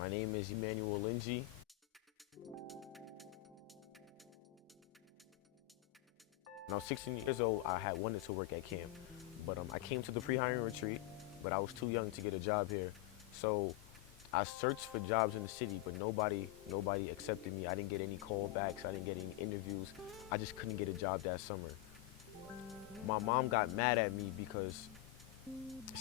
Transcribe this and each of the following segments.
My name is Emmanuel Linji. When I was 16 years old, I had wanted to work at camp, but I came to the pre-hiring retreat, but I was too young to get a job here. So I searched for jobs in the city, but nobody accepted me. I didn't get any callbacks. I didn't get any interviews. I just couldn't get a job that summer. My mom got mad at me because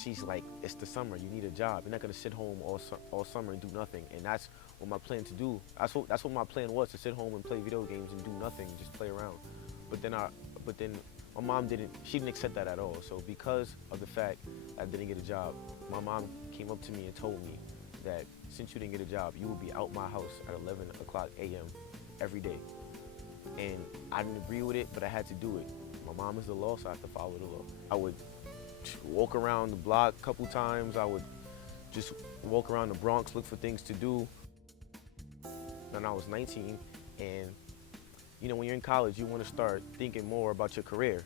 she's like, it's the summer, you need a job. You're not gonna sit home all summer and do nothing. And that's what my plan to do. That's what my plan was, to sit home and play video games and do nothing, just play around. But then my mom she didn't accept that at all. So because of the fact I didn't get a job, my mom came up to me and told me that since you didn't get a job, you will be out my house at 11 o'clock a.m. every day. And I didn't agree with it, but I had to do it. My mom is the law, so I have to follow the law. I would walk around the block a couple times. I would just walk around the Bronx, look for things to do. And I was 19, and when you're in college, you want to start thinking more about your career.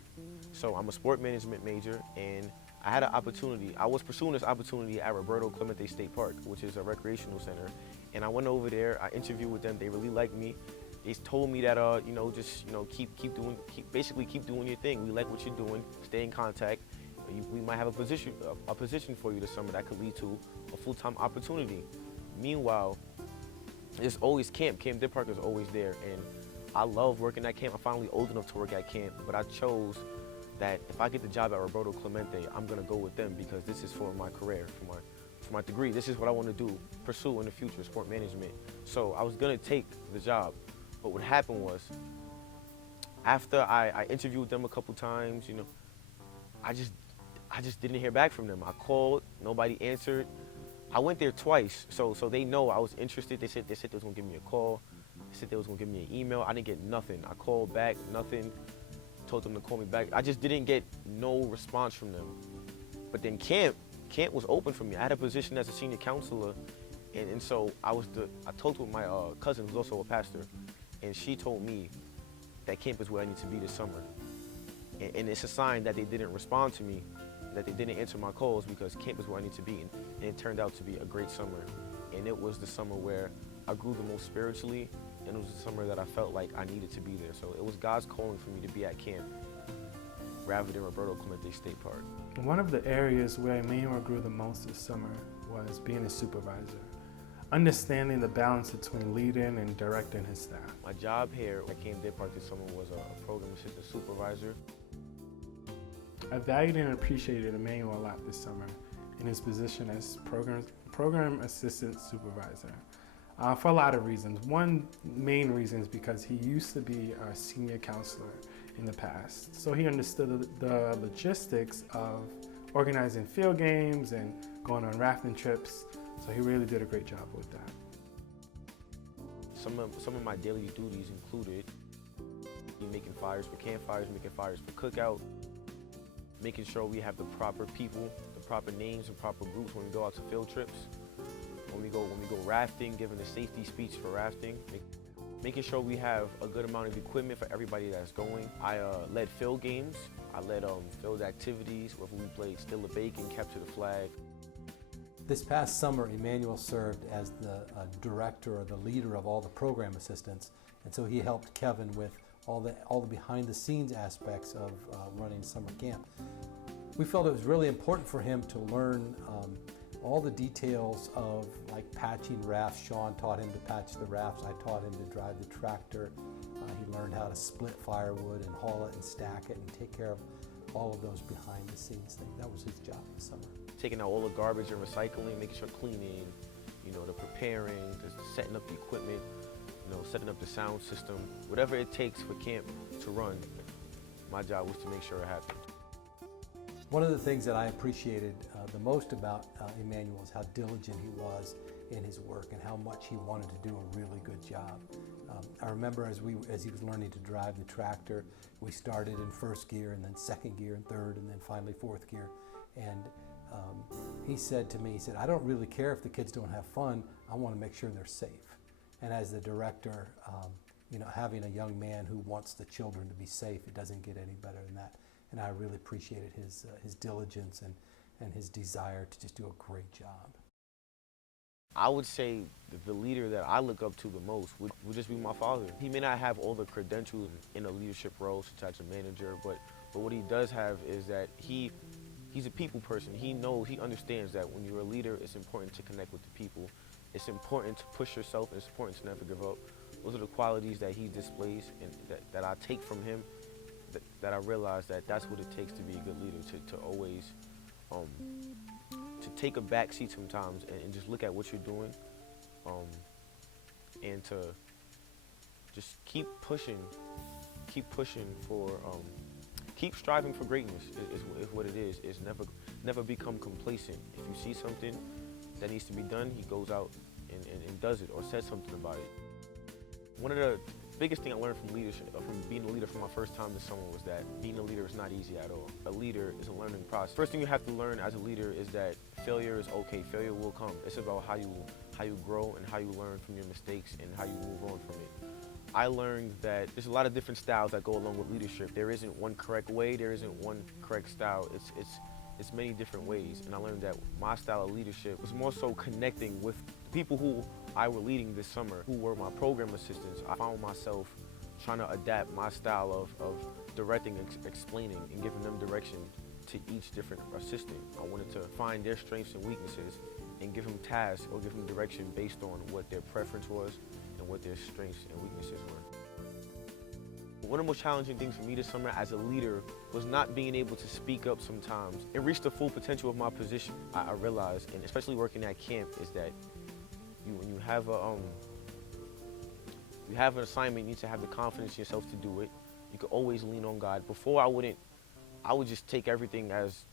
So I'm a sport management major, and I had an opportunity. I was pursuing this opportunity at Roberto Clemente State Park, which is a recreational center. And I went over there, I interviewed with them, they really liked me. They told me that, keep doing your thing. We like what you're doing, stay in contact. We might have a position for you this summer that could lead to a full-time opportunity. Meanwhile, there's always camp. Camp Deerpark is always there, and I love working at camp. I'm finally old enough to work at camp, but I chose that if I get the job at Roberto Clemente, I'm gonna go with them because this is for my career, for my degree. This is what I want to do, pursue in the future, sport management. So I was gonna take the job, but what happened was, after I interviewed them a couple times, I just didn't hear back from them. I called, nobody answered. I went there twice, so they know I was interested. They said they was gonna give me a call. They said they was gonna give me an email. I didn't get nothing. I called back, nothing. Told them to call me back. I just didn't get no response from them. But then camp was open for me. I had a position as a senior counselor, and so I talked with my cousin, who's also a pastor, and she told me that camp is where I need to be this summer. And it's a sign that they didn't respond to me, that they didn't answer my calls, because camp is where I need to be. And it turned out to be a great summer. And it was the summer where I grew the most spiritually, and it was the summer that I felt like I needed to be there. So it was God's calling for me to be at camp rather than Roberto Clemente State Park. One of the areas where Emmanuel grew the most this summer was being a supervisor, understanding the balance between leading and directing his staff. My job here at Camp Deerpark this summer was a program assistant supervisor. I valued and appreciated Emmanuel a lot this summer in his position as program assistant supervisor for a lot of reasons. One main reason is because he used to be a senior counselor in the past. So he understood the logistics of organizing field games and going on rafting trips. So he really did a great job with that. Some of my daily duties included making fires for campfires, making fires for cookout, making sure we have the proper people, the proper names and proper groups when we go out to field trips. When we go rafting, giving a safety speech for rafting, making sure we have a good amount of equipment for everybody that's going. I led field games. I led field activities, whether we played Still a Bacon, Capture the Flag. This past summer, Emmanuel served as the director or the leader of all the program assistants, and so he helped Kevin with all the behind-the-scenes aspects of running summer camp. We felt it was really important for him to learn all the details of like patching rafts. Sean taught him to patch the rafts. I taught him to drive the tractor. He learned how to split firewood and haul it and stack it and take care of all of those behind-the-scenes things. That was his job this summer. Taking out all the garbage and recycling, making sure cleaning, the preparing, the setting up the equipment, setting up the sound system, whatever it takes for camp to run. My job was to make sure it happened. One of the things that I appreciated the most about Emmanuel is how diligent he was in his work and how much he wanted to do a really good job. I remember as he was learning to drive the tractor, we started in first gear and then second gear and third and then finally fourth gear. And he said to me, I don't really care if the kids don't have fun, I want to make sure they're safe. And as the director, having a young man who wants the children to be safe, it doesn't get any better than that. And I really appreciated his diligence and his desire to just do a great job. I would say the leader that I look up to the most would just be my father. He may not have all the credentials in a leadership role, such as a manager, but what he does have is that he's a people person. He knows, he understands that when you're a leader, it's important to connect with the people. It's important to push yourself, and it's important to never give up. Those are the qualities that he displays and that I take from him, that I realize that that's what it takes to be a good leader, to always um, to take a back seat sometimes and just look at what you're doing, and to just keep pushing for, keep striving for greatness is what it is. It's never become complacent. If you see something that needs to be done, he goes out and does it or says something about it. One of the biggest thing I learned from leadership, from being a leader for my first time this summer, was that being a leader is not easy at all. A leader is a learning process. First thing you have to learn as a leader is that failure is okay. Failure will come. It's about how you grow and how you learn from your mistakes and how you move on from it. I learned that there's a lot of different styles that go along with leadership. There isn't one correct way. There isn't one correct style. It's many different ways. And I learned that my style of leadership was more so connecting with people who I were leading this summer, who were my program assistants. I found myself trying to adapt my style of directing, explaining, and giving them direction to each different assistant. I wanted to find their strengths and weaknesses and give them tasks or give them direction based on what their preference was and what their strengths and weaknesses were. One of the most challenging things for me this summer as a leader was not being able to speak up sometimes and reach the full potential of my position. I realized, and especially working at camp, is that when you have an assignment, you need to have the confidence in yourself to do it. You can always lean on God. Before I would just take everything as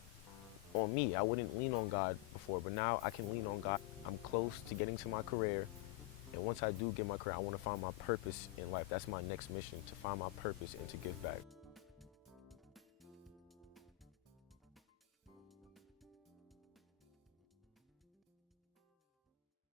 on me. I wouldn't lean on God before, but now I can lean on God. I'm close to getting to my career. And once I do get my career, I want to find my purpose in life. That's my next mission, to find my purpose and to give back.